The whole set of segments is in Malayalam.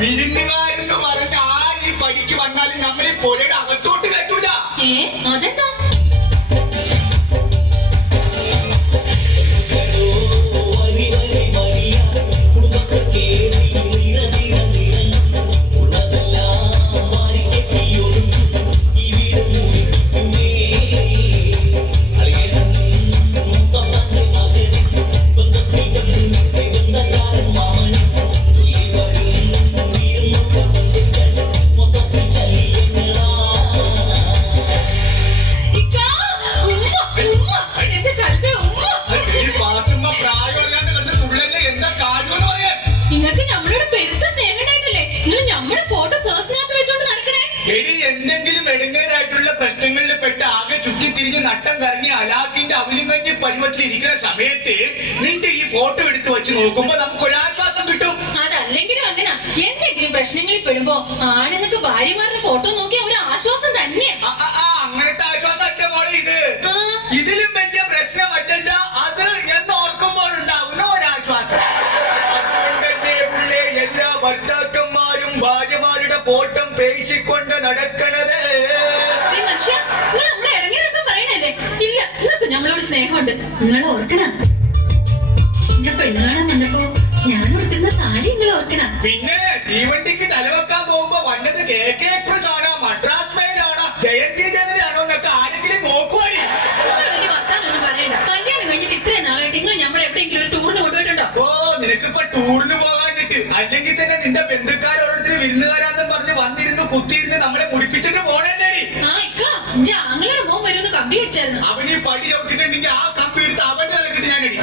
വിരുന്നുകാരെന്ന് പറഞ്ഞ ആര് ഈ പടിക്ക് വന്നാലും നമ്മളീ പുരയുടെ അകത്തോട്ട് കയറ്റൂല. അതെന്താ? എന്തെങ്കിലും എടുങ്ങേരായിട്ടുള്ള പ്രശ്നങ്ങളിൽ പെട്ട് ആകെ ചുറ്റിത്തിരിഞ്ഞ് നട്ടം കറങ്ങി അലാക്കിന്റെ അവിലിങ്ങി പരുവത്തിൽ ഇരിക്കുന്ന സമയത്ത് നിന്റെ ഈ ഫോട്ടോ എടുത്ത് വെച്ച് നോക്കുമ്പോ നമുക്ക് ഒരാശ്വാസം കിട്ടും. അതല്ലെങ്കിലും അങ്ങനെ എന്തെങ്കിലും പ്രശ്നങ്ങളിൽ പെടുമ്പോ ആണുങ്ങൾക്ക് ഭാര്യമാരുടെ ഫോട്ടോ നോക്കിയ ഒരു ആശ്വാസം തന്നെ. അങ്ങനത്തെ ആശ്വാസം അല്ല മോളെ ഇത്. ഇതിലും വലിയ പ്രശ്നമല്ല അത് എന്ന് ഓർക്കുമ്പോഴുണ്ടാവുന്ന ഒരാശ്വാസം. അതുകൊണ്ടല്ലേ പുള്ളേ എല്ലാ ഭർത്താക്കന്മാരും ഭാര്യമാരുടെ ഫോട്ടം പേശിക്കൊണ്ട് നടക്കണത്. ഇല്ല, നിങ്ങൾക്ക് നമ്മളോട് സ്നേഹമുണ്ട്. നിങ്ങൾ ഓർക്കണം, എന്റെ പെണ്ണുകാണാൻ വന്നപ്പോ ഞാൻ കൊടുത്തിരുന്ന സാരി നിങ്ങൾ ഓർക്കണം. പിന്നെ തീവണ്ടിക്ക് തലവെക്കാൻ പോകുമ്പോ വന്നത് KK എക്സ്പ്രസ് ആണോ, മദ്രാസ് മെയിലാണോ, ജയന്തി ജനതയാണോ എന്നൊക്കെ ആരെങ്കിലും നോക്കുവാടി. വർത്താനൊന്നും പറയണ്ട. കല്യാണം കഴിഞ്ഞിട്ട് ഇത്രയും നാളായിട്ട് നിങ്ങൾ നമ്മൾ എവിടെയെങ്കിലും ഒരു ടൂറിന് കൊണ്ടുപോയിട്ടുണ്ടോ? നിനക്കിപ്പോ ടൂറിന് പോകാനിട്ട് അല്ലെങ്കിൽ തന്നെ നിന്റെ ബന്ധുക്കാരോരോരുത്തർ വിരുന്നുകാരാന്ന് പറഞ്ഞ് വന്നിരുന്നു കുത്തിയിരുന്ന് നമ്മളെ മുടിപ്പിച്ചിട്ട് പോണേടി. ആങ്ങളുടെ മോൻ വരുമെന്ന് കമ്പി അടിച്ചായിരുന്നു. അവൻ ഈ പടി ഔട്ടിട്ടുണ്ടെങ്കിൽ ആ കമ്പി എടുത്ത് അവന്റെ തലക്കിട്ട് ഞാൻ അടി.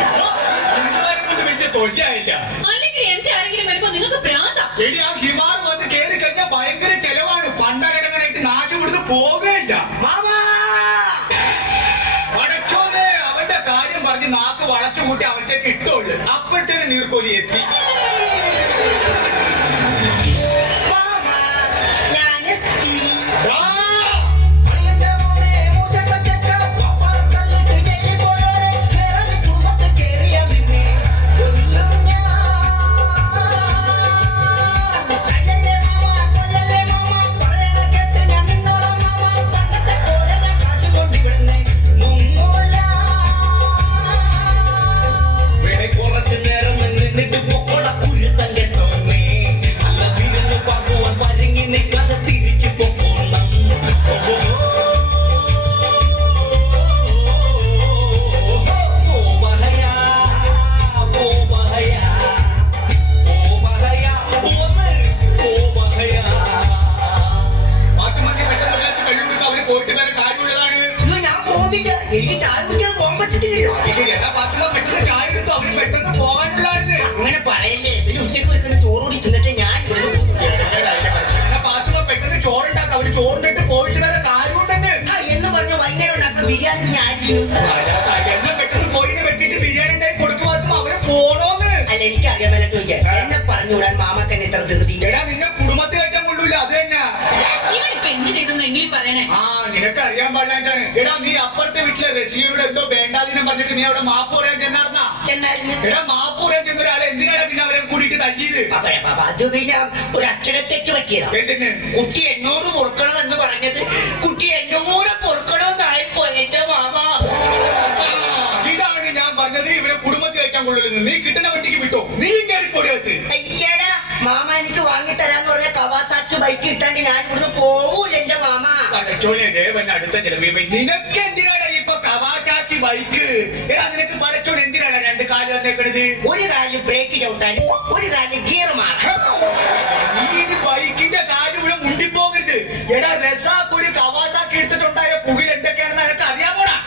വിരുന്നുകാരെ കൊണ്ട് വലിയ തൊഴിലായില്ല. അല്ലെങ്കിൽ എന്റെ ആരെങ്കിലും വരുമ്പോ നിങ്ങൾക്ക് ഭ്രാന്താ. എടി ആ ഹിമാർ വന്ന് കയറി കഴിഞ്ഞാൽ ഭയങ്കര ചെലവാണ്. പണ്ടരടങ്ങനായിട്ട് നാശം കൊടുത്ത് പോവുകയില്ല. പടച്ചോനെ അവന്റെ കാര്യം പറഞ്ഞ് നാക്ക് വളച്ചു കൂട്ടി അവന്റെ ഇട്ടുള്ളു. അപ്പോഴത്തേന് നീർക്കോലി എത്തി. അങ്ങനെ പറയല്ലേ. പിന്നെ ഉച്ചക്ക് വെക്കുന്ന ചോറുകൂടി തിന്നിട്ട് ഞാൻ പെട്ടെന്ന് ചോറുണ്ടാക്കാം. അവര് ചോറിനിട്ട് പോയിട്ട് വരെ കാര്യമുണ്ടെന്ന് എന്ന് പറഞ്ഞ വൈകുന്നേരം ഉണ്ടാക്കുന്ന ബിരിയാണി ഞാൻ എന്നാ പെട്ടെന്ന് പോയിന് വെട്ടിട്ട് ബിരിയാണി ഉണ്ടാക്കി കൊടുക്കുമ്പോൾ അവര് പോണോന്ന്. അല്ല എനിക്കറിയാൻ മേലെ ചോദിക്കാം. എന്നെ പറഞ്ഞുവിടാൻ മാമക്കന്നെ ഇത്ര ധൃതി. എടാ നിന്നെ കുടുംബത്തിൽ വെക്കാൻ കൊള്ളൂല. അത് തന്നെ ഇവനിപ്പോ എന്ത് ചെയ്തെന്ന് എങ്കിലും പറയണേ. നിനക്ക് അറിയാൻ പാടില്ലായിട്ടാണ്. എടാ നീ അപ്പുറത്തെ വീട്ടിലെ റസിയോട് എന്തോ വേണ്ടാതിനെ പറഞ്ഞിട്ട് നീ അവിടെ മാപ്പ് പറയാൻ ചെന്നാർന്നാ. എടാ മാപ്പ് പറയാൻ ചെന്ന ഒരാളെ എന്തിനാണ് പിന്നെ അവരെ കൂടിയിട്ട് തല്ലിയത്? അത് പിന്നെ ഒരു അക്ഷരത്തെറ്റ് പറ്റിയതാ. എന്തിന്? കുട്ടി എന്നോട് പൊറുക്കണമെന്ന് പറഞ്ഞത് കുട്ടി എന്റെ കൂടെ പൊറുക്കണമെന്നായിപ്പോ എന്റെ മാമ. ഇതാണ് ഞാൻ പറഞ്ഞത് ഇവരെ കുടുംബത്തിൽ വെക്കാൻ കൊള്ളില്ലെന്ന്. നീ കിട്ടുന്ന വണ്ടിക്ക് വിട്ടോ. നീ കയറിപ്പൊടിയത്ത്. അയ്യടാ മാമ എനിക്ക് വാങ്ങിത്തരാന്ന് പറഞ്ഞ കവാസാക്കി ബൈക്ക് ഇട്ടാണ്ട് ഞാൻ ഇവിടുന്ന് പോവൂല എന്റെ മാമ. ദേവൻ അടുത്ത ചെലവ്. നിനക്ക് എന്തിനാണ് ഇപ്പൊ കവാസാക്കി ബൈക്ക്? എടാ നിനക്ക് പടച്ചോൾ എന്തിനാണ് രണ്ട് കാല് തന്നേക്കണത്? ഒരു കാലിൽ ബ്രേക്ക് ചവിട്ടാൻ, ഒരു കാലിൽ ഗിയർ മാറാൻ. നീ ബൈക്കിന്റെ കാര്യം ഇവിടെ മുണ്ടിപ്പോകരുത്. എടാ റസാക്ക് ഒരു കവാസാക്കി എടുത്തിട്ടുണ്ടായ പുകിൽ എന്തൊക്കെയാണെന്ന് എനിക്ക് അറിയാമോടാ?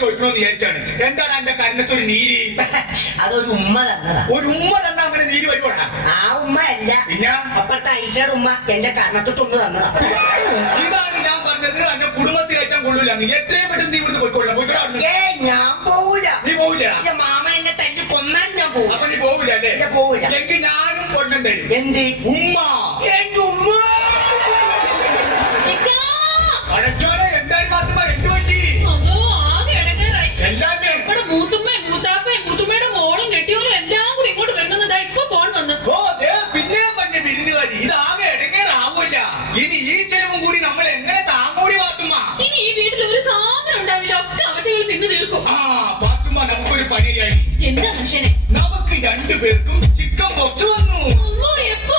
ചോദിക്കണോന്ന് വിചാരിച്ചാണ്. എന്താണ് എന്റെ കരണത്തൊരു നീര്? അതൊരു ഉമ്മ തന്നതാ. ഒരു ഉമ്മ തന്നാ അങ്ങനെ നീര് വരുവാടാ. ആ ഉമ്മ അല്ല, പിന്നെ അപ്പുറത്തെ ഐഷയുടെ ഉമ്മ എന്റെ കർണത്തൊട്ടൊന്ന് തന്നതാ. ഇതാണ് ഞാൻ പറഞ്ഞത്, എന്റെ കുടുംബത്തിൽ കയറ്റാൻ കൊള്ളൂല. നീ എത്രയും പെട്ടെന്ന് നീ ഇവിടുന്ന് പോയിക്കൊള്ളാം. ഏ ഞാൻ പോവൂല. നീ പോവില്ല. എന്റെ മാമൻ എന്നെ തല്ലി കൊന്നാലും ഞാൻ പോവും. അപ്പൊ നീ പോവില്ല അല്ലേ? ഇല്ല, പോവില്ല. എങ്കിൽ ഞാനും കൊണ്ടും തരും. എന്ത് ഉമ്മ. എന്റെ ഉമ്മ ഇക്കാ. അടച്ചോനെ, എന്തായാലും ഫാത്തിമ എന്ത് പറ്റി? അല്ലോ, ആകെ ഇടങ്ങേറായി. എല്ലാണ്ട് ഇവിടെ മൂത്തുമ്മയും മൂത്താപ്പയും മൂത്തുമ്മയുടെ മോളും കെട്ടിയോലും എല്ലാം കൂടി ഇങ്ങോട്ട് വരുന്നതാ. ഇപ്പൊ ഫോൺ വന്നു. ഓ ദേ പിന്നെയും പറഞ്ഞ വിരുന്നുകാരി. ഇതാകെ ഇടങ്ങേറാവൂല. ഇനി ഈ ചെലവും കൂടി നമ്മൾ എങ്ങനെ താങ്ങൂടി പാത്തുമ്മ? ഇനി ഈ വീട്ടിൽ ഒരു സാധനം ഉണ്ടാവില്ല. ഒക്കെ അവറ്റകൾ തിന്നു തീർക്കും. ആ പാത്തുമ്മ, നമുക്കൊരു പണിയായി. എന്താ മനുഷ്യനെ? നമുക്ക് രണ്ടുപേർക്കും ചിക്കൻ ബോക്സ് വന്നു. ഒന്നോ എപ്പോ?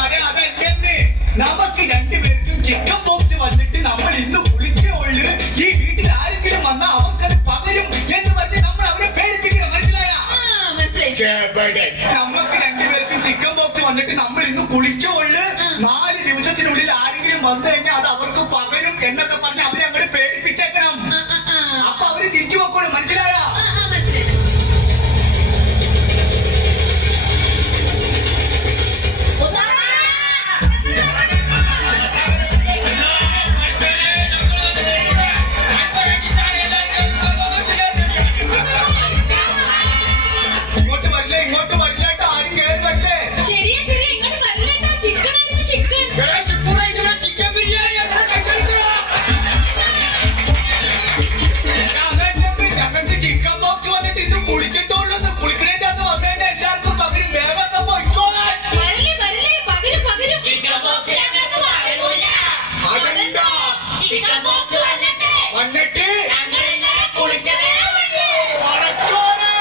അതല്ലെന്ന്, നമുക്ക് രണ്ടുപേർക്കും ചിക്കൻ ബോക്സ് വന്നിട്ട് നമ്മൾ ഇന്ന് കുളിച്ചേ ഉള്ളു. ഈ വീട്ടിൽ ആരെങ്കിലും വന്നാൽ അവർക്കത് പകരും എന്ന് പറഞ്ഞ് നമ്മൾ അവരെ പേടിപ്പിക്കണം. മനസ്സിലായ? ആ, മനസ്സിലായി. നമുക്ക് രണ്ടുപേർക്കും ചിക്കൻ ബോക്സ് വന്നിട്ട് നമ്മൾ ഇന്ന് കുളിച്ചേ ഉള്ളു. 4 ദിവസത്തിനുള്ളിൽ ആരെങ്കിലും വന്നു കഴിഞ്ഞാൽ അത് അവർക്ക് പകരും എന്നൊക്കെ പറഞ്ഞ് അവരെ അങ്ങോട്ട് പേടിപ്പിച്ചേക്കണം. അപ്പൊ അവര് തിരിച്ചു പോക്കോളും. മനസ്സിലായ? മനസ്സിലായി. ഇങ്ങോട്ട് വരില്ലേ, ഇങ്ങോട്ട് വരില്ലാട്ടോ. ആരും കയറി വരില്ലേ? ശരിയാ ശരിയാ, ഇങ്ങോട്ട് വരില്ലട്ടോ. ചിക്കൻ ആയിരുന്നു, ചിക്കൻ. ഞങ്ങൾക്ക് ചിക്കൻ ബോക്സ് വന്നിട്ട് ഇന്ന് കുളിച്ചിട്ടുള്ളൂ. കുളിക്കണേന്റെ അന്ന് വന്നു കഴിഞ്ഞാൽ എല്ലാവർക്കും പകരും. വേഗം പോയിക്കോളാൻ. വരില്ലേ വരില്ലേ, പകരും പകരും. അതെന്താ? വന്നിട്ട് അടച്ചോനെ.